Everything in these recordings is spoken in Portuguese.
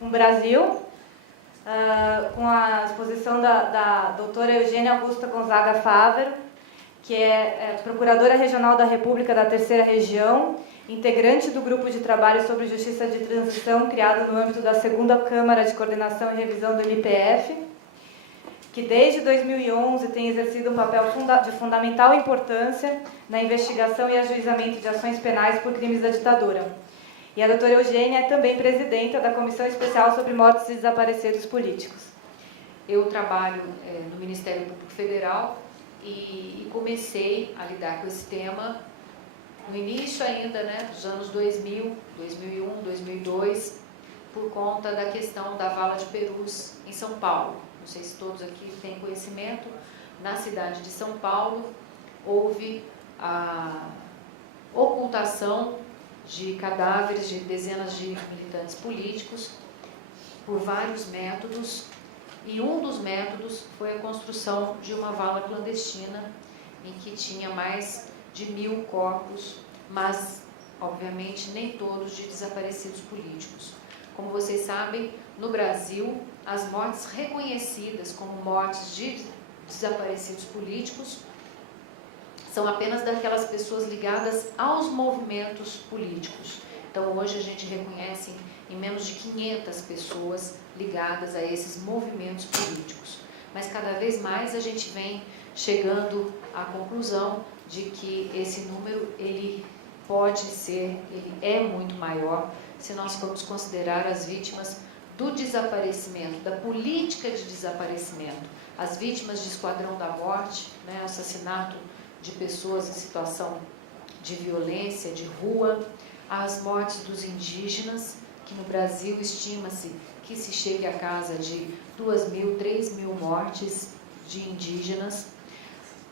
com o Brasil, com a exposição da doutora Eugênia Augusta Gonzaga Fávero, que é Procuradora Regional da República da Terceira Região, integrante do Grupo de Trabalho sobre Justiça de Transição, criado no âmbito da 2ª Câmara de Coordenação e Revisão do MPF, que desde 2011 tem exercido um papel de fundamental importância na investigação e ajuizamento de ações penais por crimes da ditadura. E a doutora Eugênia é também presidenta da Comissão Especial sobre Mortes e Desaparecidos Políticos. Eu trabalho no Ministério Público Federal e comecei a lidar com esse tema no início ainda, dos anos 2000, 2001, 2002, por conta da questão da vala de Perus em São Paulo. Não sei se todos aqui têm conhecimento, na cidade de São Paulo houve a ocultação de cadáveres de dezenas de militantes políticos por vários métodos, e um dos métodos foi a construção de uma vala clandestina em que tinha mais de 1000 corpos, mas obviamente nem todos de desaparecidos políticos. Como vocês sabem, no Brasil, as mortes reconhecidas como mortes de desaparecidos políticos são apenas daquelas pessoas ligadas aos movimentos políticos. Então, hoje a gente reconhece em menos de 500 pessoas ligadas a esses movimentos políticos. Mas cada vez mais a gente vem chegando à conclusão de que esse número ele é muito maior se nós formos considerar as vítimas do desaparecimento, da política de desaparecimento, as vítimas de Esquadrão da Morte, assassinato de pessoas em situação de violência, de rua, as mortes dos indígenas, que no Brasil estima-se que se chegue a casa de 2.000, 3.000 mortes de indígenas,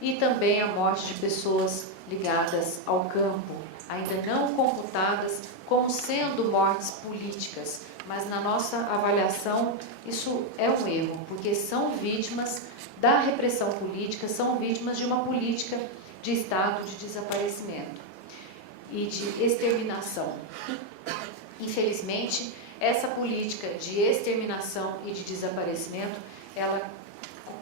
e também a morte de pessoas ligadas ao campo, ainda não computadas como sendo mortes políticas, mas na nossa avaliação isso é um erro, porque são vítimas da repressão política, são vítimas de uma política de Estado de desaparecimento e de exterminação. Infelizmente, essa política de exterminação e de desaparecimento, ela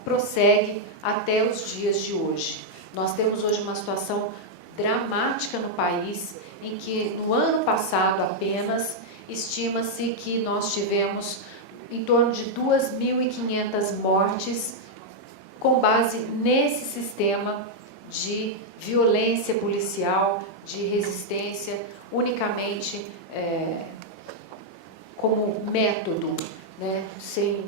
prossegue até os dias de hoje. Nós temos hoje uma situação dramática no país, em que no ano passado apenas, estima-se que nós tivemos em torno de 2.500 mortes com base nesse sistema de violência policial, de resistência, unicamente como método, sem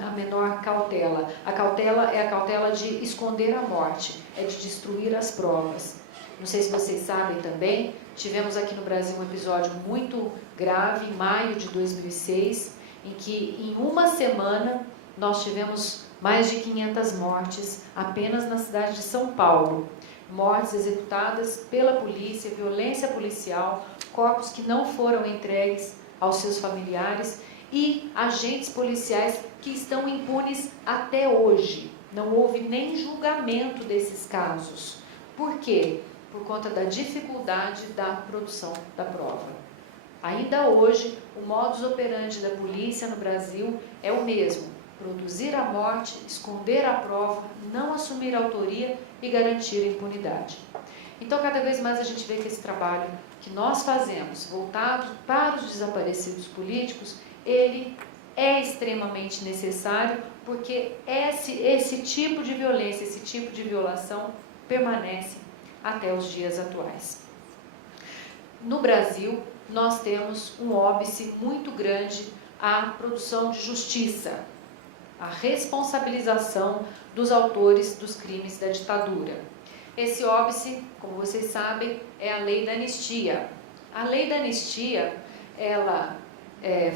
a menor cautela. A cautela é a cautela de esconder a morte, é de destruir as provas. Não sei se vocês sabem também, tivemos aqui no Brasil um episódio muito grave, em maio de 2006, em que em uma semana nós tivemos mais de 500 mortes apenas na cidade de São Paulo. Mortes executadas pela polícia, violência policial, corpos que não foram entregues aos seus familiares e agentes policiais que estão impunes até hoje. Não houve nem julgamento desses casos. Por quê? Por conta da dificuldade da produção da prova. Ainda hoje, o modus operandi da polícia no Brasil é o mesmo: produzir a morte, esconder a prova, não assumir a autoria e garantir a impunidade. Então, cada vez mais a gente vê que esse trabalho que nós fazemos, voltado para os desaparecidos políticos, ele é extremamente necessário, porque esse tipo de violência, esse tipo de violação permanece até os dias atuais. No Brasil, nós temos um óbice muito grande à produção de justiça, a responsabilização dos autores dos crimes da ditadura. Esse óbice, como vocês sabem, é a lei da anistia. A lei da anistia, ela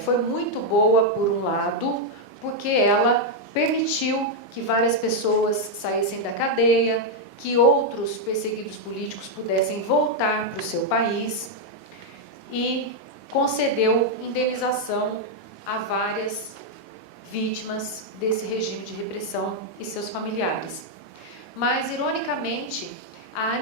foi muito boa por um lado, porque ela permitiu que várias pessoas saíssem da cadeia, que outros perseguidos políticos pudessem voltar para o seu país, e concedeu indenização a várias vítimas desse regime de repressão e seus familiares. Mas, ironicamente, a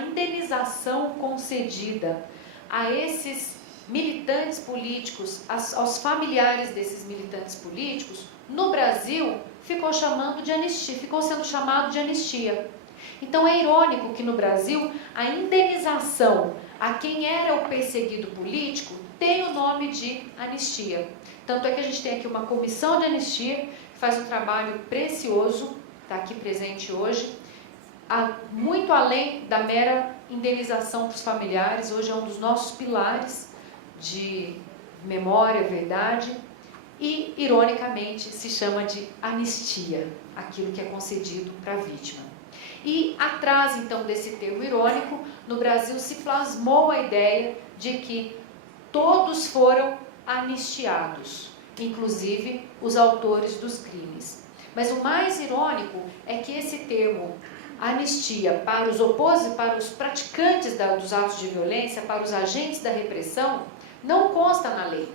indenização concedida a esses militantes políticos, aos familiares desses militantes políticos, no Brasil ficou sendo chamado de anistia. Então é irônico que no Brasil a indenização a quem era o perseguido político tem o nome de anistia. Tanto é que a gente tem aqui uma comissão de anistia que faz um trabalho precioso, está aqui presente hoje, muito além da mera indenização para os familiares. Hoje é um dos nossos pilares de memória, verdade, e ironicamente se chama de anistia, aquilo que é concedido para a vítima. E atrás então desse termo irônico, no Brasil se plasmou a ideia de que todos foram anistiados, inclusive os autores dos crimes. Mas o mais irônico é que esse termo anistia para os praticantes dos atos de violência, para os agentes da repressão, não consta na lei.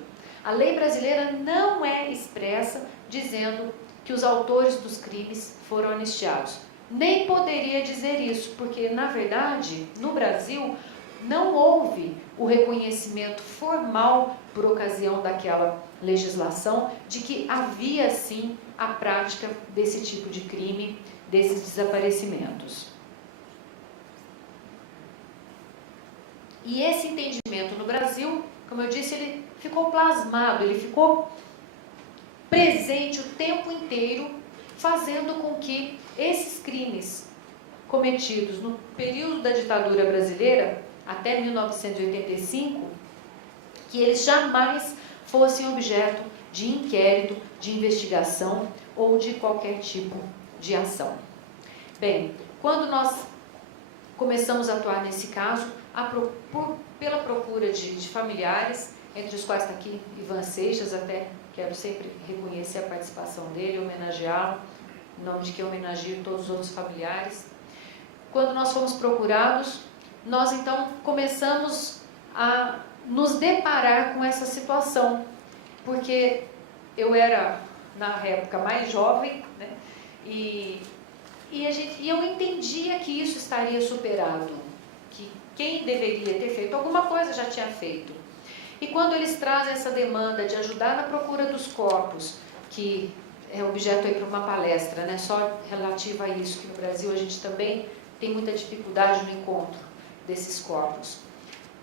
A lei brasileira não é expressa dizendo que os autores dos crimes foram anistiados. Nem poderia dizer isso, porque, na verdade, no Brasil, não houve o reconhecimento formal, por ocasião daquela legislação, de que havia, sim, a prática desse tipo de crime, desses desaparecimentos. E esse entendimento no Brasil, como eu disse, ele ficou plasmado, ele ficou presente o tempo inteiro, fazendo com que esses crimes cometidos no período da ditadura brasileira, até 1985, que eles jamais fossem objeto de inquérito, de investigação ou de qualquer tipo de ação. Bem, quando nós começamos a atuar nesse caso, pela procura de familiares, entre os quais está aqui Ivan Seixas, até quero sempre reconhecer a participação dele, homenageá-lo, em nome de quem homenageio todos os outros familiares. Quando nós fomos procurados, nós então começamos a nos deparar com essa situação, porque eu era, na época, mais jovem, né? E eu entendia que isso estaria superado, que quem deveria ter feito alguma coisa já tinha feito. E quando eles trazem essa demanda de ajudar na procura dos corpos, que é objeto aí para uma palestra, né, só relativa a isso, que no Brasil a gente também tem muita dificuldade no encontro desses corpos.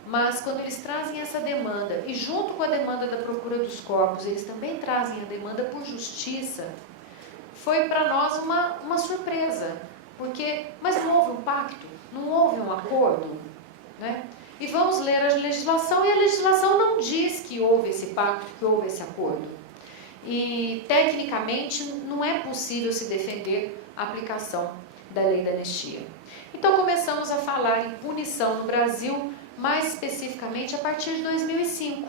Mas quando eles trazem essa demanda, e junto com a demanda da procura dos corpos, eles também trazem a demanda por justiça, foi para nós uma surpresa, mas não houve um pacto, não houve um acordo, né? E vamos ler a legislação, e a legislação não diz que houve esse pacto, que houve esse acordo. E, tecnicamente, não é possível se defender a aplicação da lei da anistia. Então, começamos a falar em punição no Brasil, mais especificamente a partir de 2005,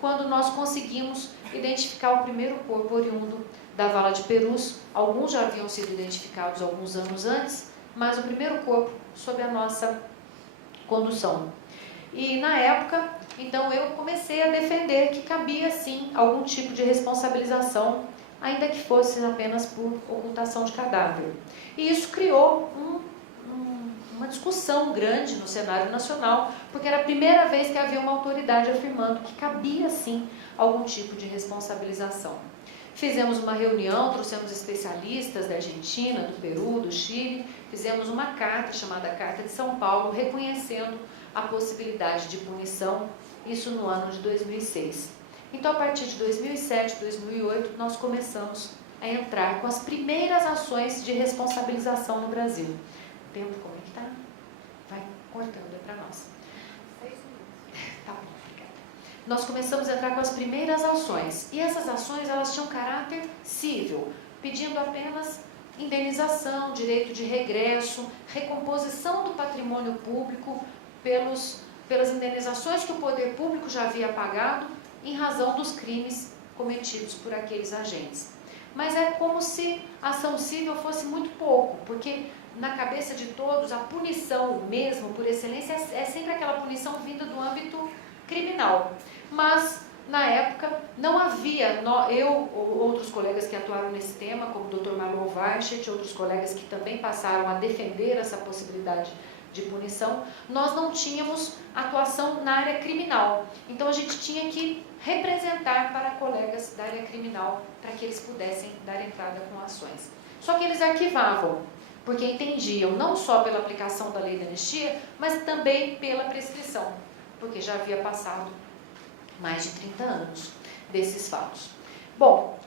quando nós conseguimos identificar o primeiro corpo oriundo da Vala de Perus. Alguns já haviam sido identificados alguns anos antes, mas o primeiro corpo sob a nossa condução. E na época, então, eu comecei a defender que cabia sim algum tipo de responsabilização, ainda que fosse apenas por ocultação de cadáver. E isso criou uma discussão grande no cenário nacional, porque era a primeira vez que havia uma autoridade afirmando que cabia sim algum tipo de responsabilização. Fizemos uma reunião, trouxemos especialistas da Argentina, do Peru, do Chile, fizemos uma carta chamada Carta de São Paulo, reconhecendo a possibilidade de punição, isso no ano de 2006. Então, a partir de 2007, 2008, nós começamos a entrar com as primeiras ações de responsabilização no Brasil. O tempo, como é que está? Vai cortando, é para nós. 6 minutos. Tá bom, obrigada. Nós começamos a entrar com as primeiras ações, e essas ações, elas tinham caráter civil, pedindo apenas indenização, direito de regresso, recomposição do patrimônio público, pelas indenizações que o poder público já havia pagado em razão dos crimes cometidos por aqueles agentes. Mas é como se a ação civil fosse muito pouco, porque na cabeça de todos a punição mesmo, por excelência, é sempre aquela punição vinda do âmbito criminal. Mas, na época, não havia, eu ou outros colegas que atuaram nesse tema, como o Dr. Marlon Warchet, outros colegas que também passaram a defender essa possibilidade de punição, nós não tínhamos atuação na área criminal. Então a gente tinha que representar para colegas da área criminal para que eles pudessem dar entrada com ações. Só que eles arquivavam, porque entendiam não só pela aplicação da lei da anistia, mas também pela prescrição, porque já havia passado mais de 30 anos desses fatos. Bom,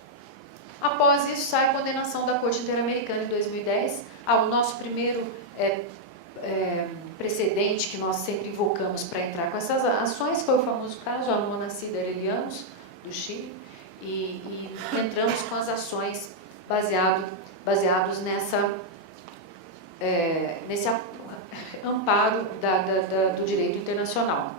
após isso sai a condenação da Corte Interamericana em 2010. O nosso primeiro precedente que nós sempre invocamos para entrar com essas ações foi o famoso caso Almonacida Arelianos, do Chile, e entramos com as ações baseados nesse amparo do direito internacional.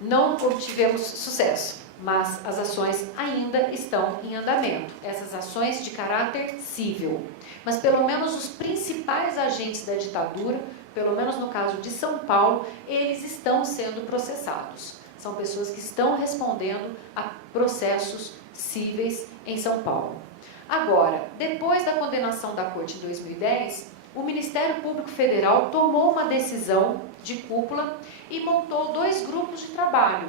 Não obtivemos sucesso, mas as ações ainda estão em andamento, essas ações de caráter civil. Mas pelo menos os principais agentes da ditadura, pelo menos no caso de São Paulo, eles estão sendo processados. São pessoas que estão respondendo a processos cíveis em São Paulo. Agora, depois da condenação da Corte em 2010, o Ministério Público Federal tomou uma decisão de cúpula e montou 2 grupos de trabalho.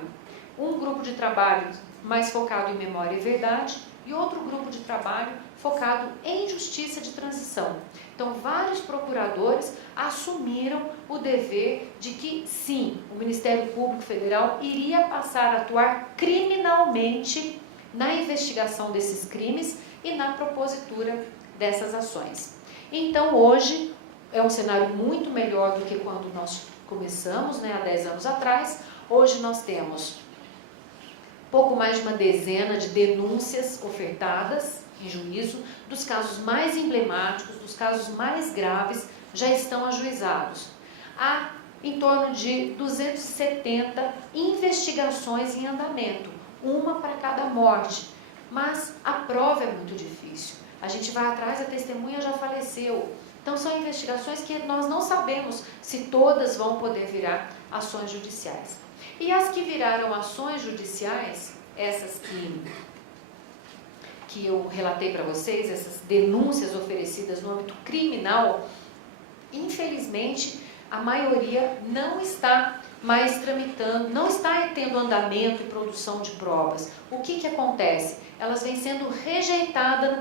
Um grupo de trabalho mais focado em memória e verdade e outro grupo de trabalho focado em justiça de transição. Então, vários procuradores assumiram o dever de que, sim, o Ministério Público Federal iria passar a atuar criminalmente na investigação desses crimes e na propositura dessas ações. Então, hoje, é um cenário muito melhor do que quando nós começamos, há 10 anos atrás. Hoje nós temos pouco mais de uma dezena de denúncias ofertadas em juízo, dos casos mais emblemáticos, dos casos mais graves, já estão ajuizados. Há em torno de 270 investigações em andamento, uma para cada morte, mas a prova é muito difícil. A gente vai atrás, a testemunha já faleceu. Então são investigações que nós não sabemos se todas vão poder virar ações judiciais. E as que viraram ações judiciais, essas que eu relatei para vocês, essas denúncias oferecidas no âmbito criminal, infelizmente, a maioria não está mais tramitando, não está tendo andamento e produção de provas. O que acontece? Elas vêm sendo rejeitadas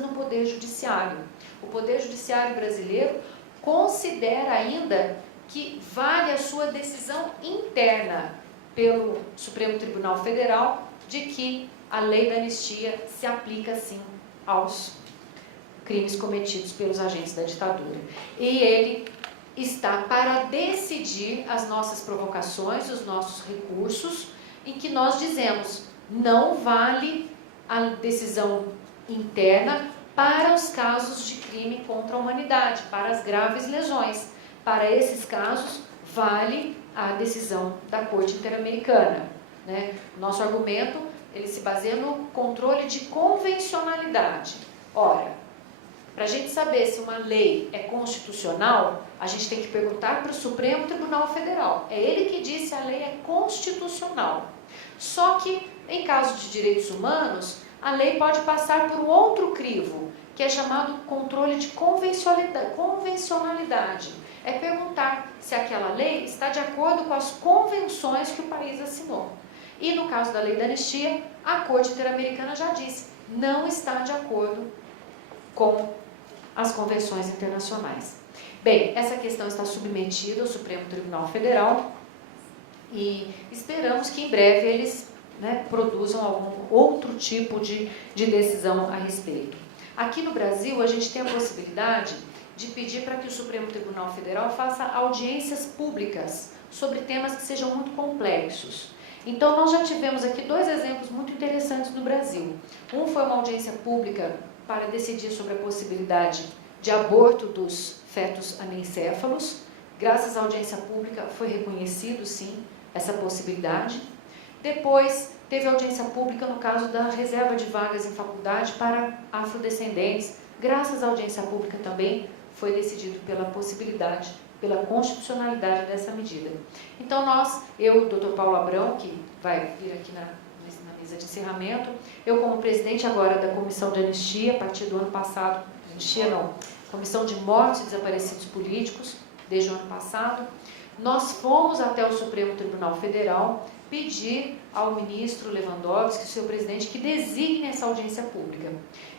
no Poder Judiciário. O Poder Judiciário brasileiro considera ainda que vale a sua decisão interna pelo Supremo Tribunal Federal de que a lei da anistia se aplica, sim, aos crimes cometidos pelos agentes da ditadura. E ele está para decidir as nossas provocações, os nossos recursos, em que nós dizemos, não vale a decisão interna para os casos de crime contra a humanidade, para as graves lesões. Para esses casos, vale a decisão da Corte Interamericana. Nosso argumento, ele se baseia no controle de convencionalidade. Ora, para a gente saber se uma lei é constitucional, a gente tem que perguntar para o Supremo Tribunal Federal. É ele que diz se a lei é constitucional. Só que, em caso de direitos humanos, a lei pode passar por um outro crivo, que é chamado controle de convencionalidade. É perguntar se aquela lei está de acordo com as convenções que o país assinou. E no caso da lei da anistia, a Corte Interamericana já disse, não está de acordo com as convenções internacionais. Bem, essa questão está submetida ao Supremo Tribunal Federal e esperamos que em breve eles produzam algum outro tipo de decisão a respeito. Aqui no Brasil, a gente tem a possibilidade de pedir para que o Supremo Tribunal Federal faça audiências públicas sobre temas que sejam muito complexos. Então, nós já tivemos aqui 2 exemplos muito interessantes no Brasil. Um foi uma audiência pública para decidir sobre a possibilidade de aborto dos fetos anencéfalos. Graças à audiência pública foi reconhecido, sim, essa possibilidade. Depois, teve audiência pública no caso da reserva de vagas em faculdade para afrodescendentes. Graças à audiência pública também foi decidido pela possibilidade, pela constitucionalidade dessa medida. Então eu e o Dr. Paulo Abrão, que vai vir aqui na mesa de encerramento, eu como presidente agora da Comissão de Anistia, a partir do ano passado, Comissão de Mortos e Desaparecidos Políticos, desde o ano passado, nós fomos até o Supremo Tribunal Federal pedir ao ministro Lewandowski, seu presidente, que designe essa audiência pública.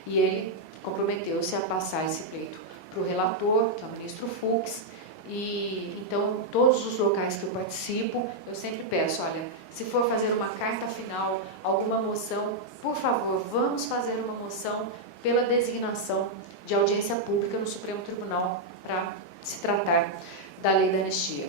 E ele comprometeu-se a passar esse pleito para o relator, que é o ministro Fux. E então, todos os locais que eu participo, eu sempre peço, olha, se for fazer uma carta final, alguma moção, por favor, vamos fazer uma moção pela designação de audiência pública no Supremo Tribunal para se tratar da lei da anistia.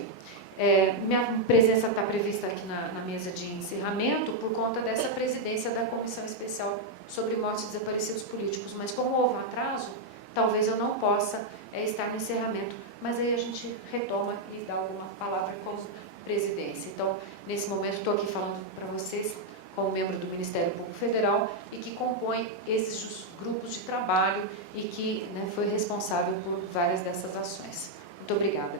Minha presença está prevista aqui na mesa de encerramento por conta dessa presidência da Comissão Especial sobre Mortes e Desaparecidos Políticos, mas como houve um atraso, talvez eu não possa estar no encerramento, mas aí a gente retoma e dá alguma palavra como presidência. Então, nesse momento, estou aqui falando para vocês como membro do Ministério Público Federal e que compõe esses grupos de trabalho e que foi responsável por várias dessas ações. Muito obrigada.